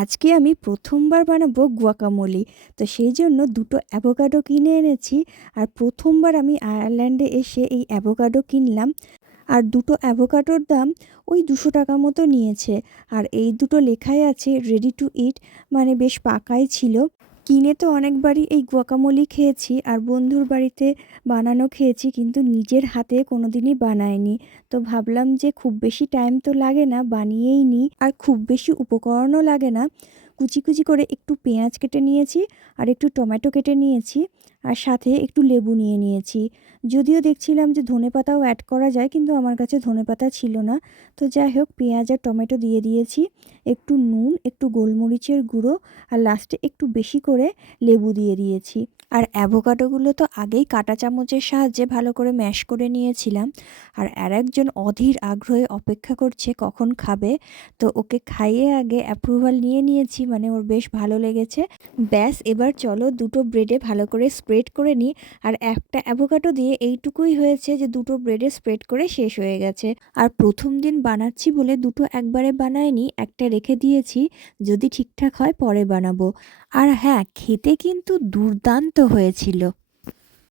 আজকে আমি প্রথমবার বানাবো গুয়াকামোলি। তো সেই জন্য দুটো অ্যাভোকাডো কিনে এনেছি। আর প্রথমবার আমি আয়ারল্যান্ডে এসে এই অ্যাভোকাডো কিনলাম। আর দুটো অ্যাভোকাডোর দাম ওই 200 টাকা মতো নিয়েছে। আর এই দুটো লেখাই আছে রেডি টু ইট, মানে বেশ পাকাই ছিল। কিনে তো অনেকবারই এই গুয়াকামোলি খেয়েছি আর বন্ধুর বাড়িতে বানানো খেয়েছি, কিন্তু নিজের হাতে কোনোদিনই বানাইনি। তো ভাবলাম যে খুব বেশি টাইম তো লাগে না, বানিয়েই নিই, আর খুব বেশি উপকরণও লাগে না। কুচি কুচি করে একটু পেঁয়াজ কেটে নিয়েছি, আর একটু টমেটো কেটে নিয়েছি, আর সাথে একটু লেবু নিয়ে নিয়েছি। যদিও দেখছিলাম যে ধনেপাতাও অ্যাড করা যায়, কিন্তু আমার কাছে ধনেপাতা ছিল না। তো যাই হোক, পেঁয়াজ আর টমেটো দিয়ে দিয়েছি, একটু নুন, একটু গোলমরিচের গুঁড়ো, আর লাস্টে একটু বেশি করে লেবু দিয়ে দিয়েছি। আর অ্যাভোকাডোগুলো তো আগেই কাঁটা চামচের সাহায্যে ভালো করে ম্যাশ করে নিয়েছিলাম। আর একজন অধীর আগ্রহে অপেক্ষা করছে কখন খাবে। তো ওকে খাইয়ে আগে অ্যাপ্রুভাল নিয়ে নিয়েছি, মানে ওর বেশ ভালো লেগেছে। ব্যাস, এবার চলো দুটো ব্রেডে ভালো করে স্প্রেড করে নিই। আর একটা অ্যাভোকাডো দিয়ে এইটুকুই হয়েছে যে দুটো ব্রেডে স্প্রেড করে শেষ হয়ে গেছে। আর প্রথম দিন বানাচ্ছি বলে দুটো একবারে বানাইনি, একটা রেখে দিয়েছি, যদি ঠিকঠাক হয় পরে বানাবো। আর হ্যাঁ, খেতে কিন্তু দুর্দান্ত হয়েছিল।